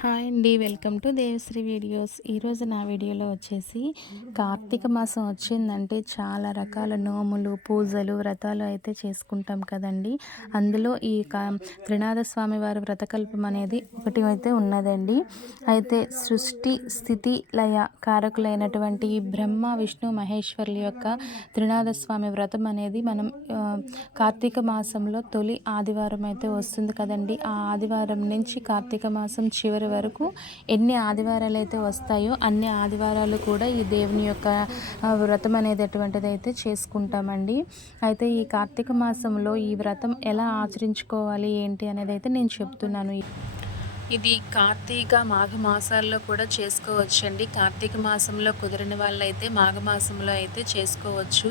Hi అండి welcome to Deva Sri videos. ఈరోజు నా వీడియోలో వచ్చేసి కార్తీక మాసం వచ్చిందంటే చాలా రకాల నోములు పూజలు వ్రతాలు అయితే చేసుకుంటాం కదండి. అందులో ఈ కా త్రినాథ స్వామి వారి వ్రతకల్పం అనేది ఒకటి అయితే ఉన్నదండి. అయితే సృష్టి స్థితి లయ కారకులైనటువంటి ఈ బ్రహ్మ విష్ణు మహేశ్వరుల యొక్క త్రినాథ స్వామి వ్రతం అనేది మనం కార్తీక మాసంలో తొలి ఆదివారం అయితే వస్తుంది కదండి. ఆ ఆదివారం నుంచి కార్తీక మాసం చివరి వరకు ఎన్ని ఆదివారాలు అయితే వస్తాయో అన్ని ఆదివారాలు కూడా ఈ దేవుని యొక్క వ్రతం అనేది అటువంటిది అయితే చేసుకుంటామండి. అయితే ఈ కార్తీక మాసంలో ఈ వ్రతం ఎలా ఆచరించుకోవాలి ఏంటి అనేది అయితే నేను చెప్తున్నాను. ఇది కార్తీక మాఘ మాసాల్లో కూడా చేసుకోవచ్చండి. కార్తీక మాసంలో కుదిరిన వాళ్ళైతే మాఘమాసంలో అయితే చేసుకోవచ్చు.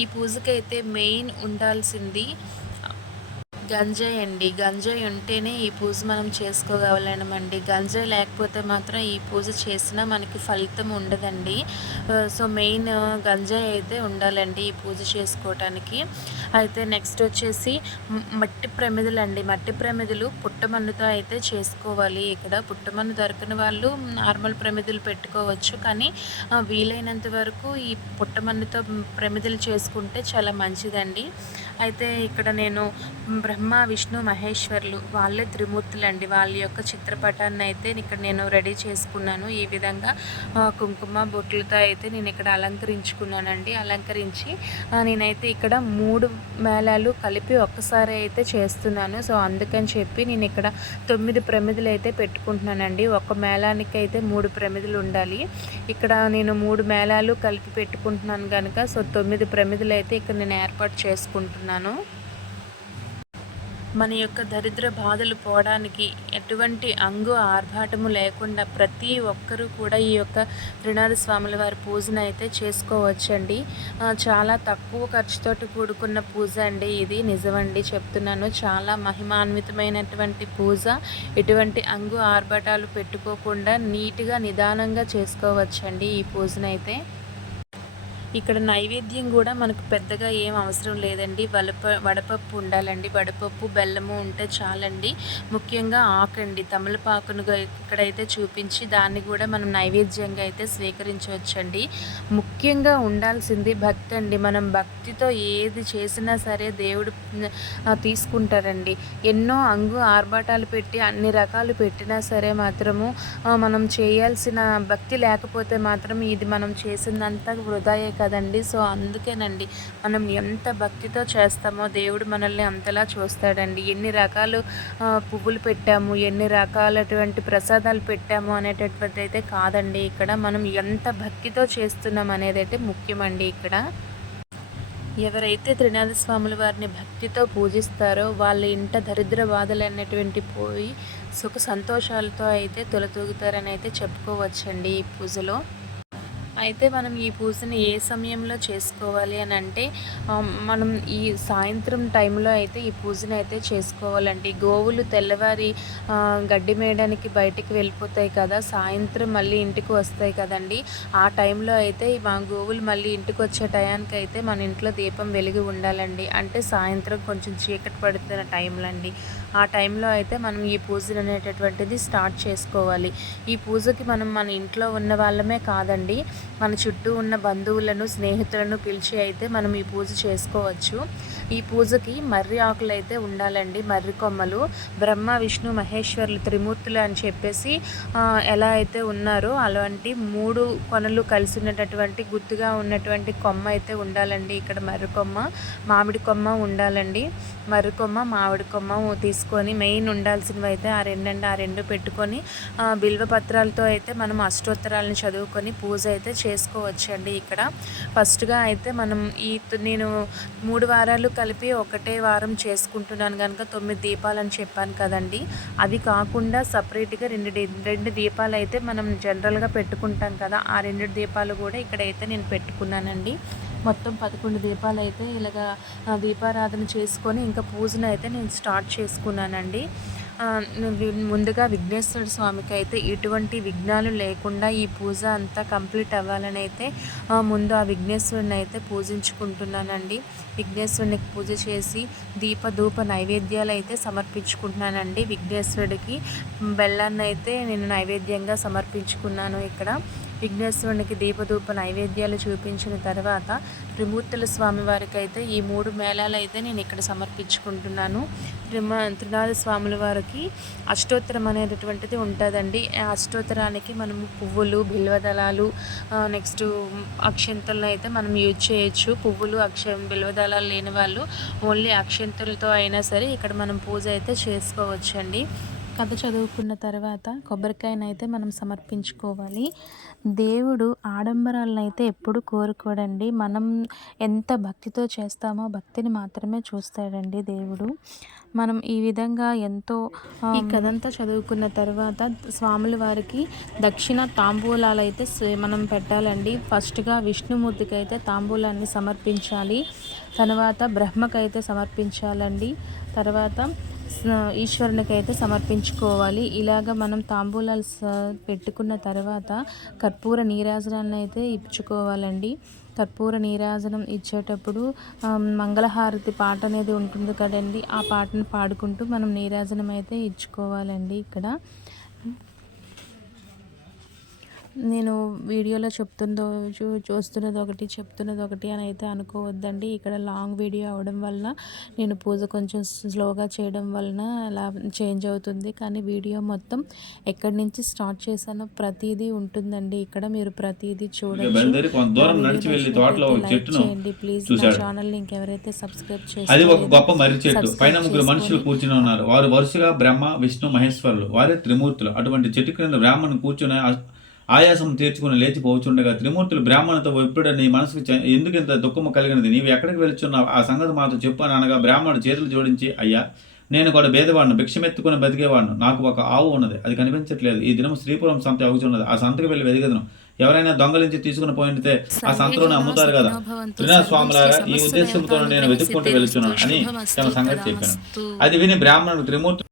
ఈ పూజకైతే మెయిన్ ఉండాల్సింది గంజాయి అండి. గంజాయి ఉంటేనే ఈ పూజ మనం చేసుకోగలమండి గంజాయి లేకపోతే మాత్రం ఈ పూజ చేసినా మనకి ఫలితం ఉండదండి. సో మెయిన్ గంజాయి అయితే ఉండాలండి ఈ పూజ చేసుకోవటానికి. అయితే నెక్స్ట్ వచ్చేసి మట్టి ప్రమిదలు అండి మట్టి ప్రమిదలు పుట్టమన్నుతో అయితే చేసుకోవాలి ఇక్కడ. పుట్టమన్ను దొరకని వాళ్ళు నార్మల్ ప్రమిదలు పెట్టుకోవచ్చు కానీ వీలైనంత వరకు ఈ పుట్టమన్నుతో ప్రమిదలు చేసుకుంటే చాలా మంచిదండి. అయితే ఇక్కడ నేను బ్రహ్మ విష్ణు మహేశ్వర్లు వాళ్ళే త్రిమూర్తులు అండి వాళ్ళ యొక్క చిత్రపటాన్ని అయితే ఇక్కడ నేను రెడీ చేసుకున్నాను. ఈ విధంగా కుంకుమ బొట్లతో అయితే నేను ఇక్కడ అలంకరించుకున్నానండి. అలంకరించి నేనైతే ఇక్కడ మూడు మేళాలు కలిపి ఒక్కసారి అయితే చేస్తున్నాను. సో అందుకని చెప్పి నేను ఇక్కడ తొమ్మిది ప్రమిదలు అయితే పెట్టుకుంటున్నానండి. ఒక మేళానికి అయితే మూడు ప్రమిదలు ఉండాలి. ఇక్కడ నేను మూడు మేళాలు కలిపి పెట్టుకుంటున్నాను కనుక సో తొమ్మిది ప్రమిదలు అయితే ఇక్కడ నేను ఏర్పాటు చేసుకుంటున్నాను. మన యొక్క దరిద్ర బాధలు పోవడానికి ఎటువంటి అంగు ఆర్భాటము లేకుండా ప్రతి ఒక్కరూ కూడా ఈ యొక్క త్రినాథ స్వాముల వారి పూజను అయితే చేసుకోవచ్చండి. చాలా తక్కువ ఖర్చుతోటి కూడుకున్న పూజ అండి ఇది. నిజమండి చెప్తున్నాను. చాలా మహిమాన్వితమైనటువంటి పూజ. ఎటువంటి అంగు ఆర్భాటాలు పెట్టుకోకుండా నీట్గా నిదానంగా చేసుకోవచ్చండి ఈ పూజనైతే. ఇక్కడ నైవేద్యం కూడా మనకు పెద్దగా ఏం అవసరం లేదండి. వలప వడపప్పు ఉండాలండి. వడపప్పు బెల్లము ఉంటే చాలండి. ముఖ్యంగా ఆకండి. తమలపాకును ఇక్కడైతే చూపించి దాన్ని కూడా మనం నైవేద్యంగా అయితే స్వీకరించవచ్చండి. ముఖ్యంగా ఉండాల్సింది భక్తి అండి. మనం భక్తితో ఏది చేసినా సరే దేవుడు తీసుకుంటారండి. ఎన్నో అంగు ఆర్భాటాలు పెట్టి అన్ని రకాలు పెట్టినా సరే మాత్రము మనం చేయాల్సిన భక్తి లేకపోతే మాత్రం ఇది మనం చేసిందంతా వృధాయే కదండి. సో అందుకేనండి మనం ఎంత భక్తితో చేస్తామో దేవుడు మనల్ని అంతలా చూస్తాడండి. ఎన్ని రకాలు పువ్వులు పెట్టాము ఎన్ని రకాలటువంటి ప్రసాదాలు పెట్టాము అనేటటువంటి అయితే కాదండి. ఇక్కడ మనం ఎంత భక్తితో చేస్తున్నాం అనేది అయితే ముఖ్యమండి ఇక్కడ. ఎవరైతే త్రినాథ స్వాముల వారిని భక్తితో పూజిస్తారో వాళ్ళ ఇంట దరిద్ర బాధలు అనేటువంటి పోయి సుఖ సంతోషాలతో అయితే తొలతూగుతారని అయితే చెప్పుకోవచ్చండి ఈ పూజలో. అయితే మనం ఈ పూజని ఏ సమయంలో చేసుకోవాలి అని అంటే మనం ఈ సాయంత్రం టైంలో అయితే ఈ పూజను అయితే చేసుకోవాలండి. గోవులు తెల్లవారి గడ్డి మేయడానికి బయటికి వెళ్ళిపోతాయి కదా సాయంత్రం మళ్ళీ ఇంటికి వస్తాయి కదండి. ఆ టైంలో అయితే మా గోవులు మళ్ళీ ఇంటికి వచ్చే టయానికి అయితే మన ఇంట్లో దీపం వెలిగి ఉండాలండి. అంటే సాయంత్రం కొంచెం చీకటి పడుతున్న టైంలో అండి ఆ టైంలో అయితే మనం ఈ పూజలు అనేటటువంటిది స్టార్ట్ చేసుకోవాలి. ఈ పూజకి మనం మన ఇంట్లో ఉన్న వాళ్ళమే కాదండి మన చుట్టూ ఉన్న బంధువులను స్నేహితులను పిలిచి అయితే మనం ఈ పూజ చేసుకోవచ్చు. ఈ పూజకి మర్రి ఆకులు అయితే ఉండాలండి మర్రి కొమ్మలు. బ్రహ్మ విష్ణు మహేశ్వరులు త్రిమూర్తులు అని చెప్పేసి ఎలా అయితే ఉన్నారో అలాంటి మూడు కొనలు కలిసి ఉన్నటువంటి గుర్తుగా ఉన్నటువంటి కొమ్మ అయితే ఉండాలండి. ఇక్కడ మర్రి కొమ్మ మామిడి కొమ్మ ఉండాలండి. మర్రి కొమ్మ మామిడి కొమ్మ తీసుకొని మెయిన్ ఉండాల్సినవి అయితే ఆ రెండండి ఆ రెండు పెట్టుకొని బిల్వ పత్రాలతో అయితే మనం అష్టోత్తరాలను చదువుకొని పూజ అయితే చేసుకోవచ్చండి ఇక్కడ. ఫస్ట్గా అయితే మనం ఈ నేను మూడు వారాలు కలిపి ఒకటే వారం చేసుకుంటున్నాను కనుక తొమ్మిది దీపాలు అని చెప్పాను కదండి. అది కాకుండా సపరేట్గా రెండు రెండు దీపాలు అయితే మనం జనరల్గా పెట్టుకుంటాం కదా ఆ రెండు దీపాలు కూడా ఇక్కడైతే నేను పెట్టుకున్నానండి. మొత్తం పదకొండు దీపాలు అయితే ఇలాగా దీపారాధన చేసుకొని ఇంకా పూజను అయితే నేను స్టార్ట్ చేసుకున్నానండి. ముందుగా విఘ్నేశ్వర స్వామికి అయితే ఎటువంటి విఘ్నాలు లేకుండా ఈ పూజ అంతా కంప్లీట్ అవ్వాలని అయితే ముందు ఆ విఘ్నేశ్వరుని అయితే పూజించుకుంటున్నానండి. విఘ్నేశ్వరునికి పూజ చేసి దీప ధూప నైవేద్యాలు అయితే సమర్పించుకుంటున్నానండి విఘ్నేశ్వరుడికి. బెల్లాన్ని అయితే నేను నైవేద్యంగా సమర్పించుకున్నాను ఇక్కడ. విఘ్నేశ్వరునికి దీపధూప నైవేద్యాలు చూపించిన తర్వాత త్రిమూర్తుల స్వామి వారికి అయితే ఈ మూడు మేళాలు అయితే నేను ఇక్కడ సమర్పించుకుంటున్నాను. త్రిమ త్రినాథ స్వాముల వారికి అష్టోత్తరం అనేటటువంటిది ఉంటుందండి. ఆ అష్టోత్తరానికి మనము పువ్వులు బిల్వదళాలు నెక్స్ట్ అక్షంతలను అయితే మనం యూజ్ చేయొచ్చు. పువ్వులు అక్ష బిల్వదళాలు లేని వాళ్ళు ఓన్లీ అక్షంతులతో అయినా సరే ఇక్కడ మనం పూజ అయితే చేసుకోవచ్చండి. కథ చదువుకున్న తర్వాత కొబ్బరికాయనైతే మనం సమర్పించుకోవాలి. దేవుడు ఆడంబరాలనైతే ఎప్పుడు కోరుకోడండి. మనం ఎంత భక్తితో చేస్తామో భక్తిని మాత్రమే చూస్తాడండి దేవుడు. మనం ఈ విధంగా ఎంతో ఈ కథంతా చదువుకున్న తర్వాత స్వాముల వారికి దక్షిణ తాంబూలాలు అయితే మనం పెట్టాలండి. ఫస్ట్గా విష్ణుమూర్తికి అయితే తాంబూలాన్ని సమర్పించాలి. తర్వాత బ్రహ్మకైతే సమర్పించాలండి. తర్వాత ఈశ్వరునికి అయితే సమర్పించుకోవాలి. ఇలాగ మనం తాంబూలాలు స- పెట్టుకున్న తర్వాత కర్పూర నీరాజనాన్ని అయితే ఇచ్చుకోవాలండి కర్పూర నీరాజనం ఇచ్చేటప్పుడు మంగళహారతి పాట అనేది ఉంటుంది కదండి. ఆ పాటను పాడుకుంటూ మనం నీరాజనం అయితే ఇచ్చుకోవాలండి ఇక్కడ. నేను వీడియోలో చెప్తుందో చూ చూస్తున్నది ఒకటి చెప్తున్నది ఒకటి అని అయితే అనుకోవద్దండి. ఇక్కడ లాంగ్ వీడియో అవడం వలన నేను పూజ కొంచెం స్లోగా చేయడం వలన అలా చేంజ్ అవుతుంది. కానీ వీడియో మొత్తం ఎక్కడి నుంచి స్టార్ట్ చేశానో ప్రతిదీ ఉంటుందండి. ఇక్కడ మీరు ప్రతిదీ చూడండి ప్లీజ్ నా చూశాడు. ఛానల్ లింక్ ఎవరైతే సబ్స్క్రైబ్ అది ఒక చేసి గొప్ప మర్రి చెట్టు. పైన ముగ్గురు మనుషులు కూర్చుని ఉన్నారు. వారు వరుసగా బ్రహ్మ విష్ణు మహేశ్వరులు. వారే త్రిమూర్తులు. అటువంటి చెట్టు క్రింద బ్రాహ్మణు కూర్చుని ఆయాసం తీర్చుకుని లేచిపోవచ్చుండగా త్రిమూర్తులు బ్రాహ్మణుతో ఎప్పుడు నీ మనసుకు ఎందుకు ఇంత దుఃఖము కలిగినది? నీవు ఎక్కడికి వెళ్తున్నావు ఆ సంగతి మాతో చెప్పు అని అనగా బ్రాహ్మణుడు చేతులు జోడించి అయ్యా నేను కూడా భేదవాడిను భిక్షమెత్తుకుని బతికేవాడిను. నాకు ఒక ఆవు ఉన్నది. అది కనిపించట్లేదు. ఈ దినం శ్రీపురం సంత అవుతున్నది ఆ సంతకు వెళ్ళి వెదిగదను. ఎవరైనా దొంగలించి తీసుకుని పోయింటే ఆ సంతలోనే అమ్ముతారు కదా. త్రినాథ స్వాములారా ఈ ఉద్దేశంతో నేను వెతుక్కుంటూ వెళ్తున్నాను అని తన సంగతి చెప్పాను. అది విని బ్రాహ్మణుడు త్రిమూర్తి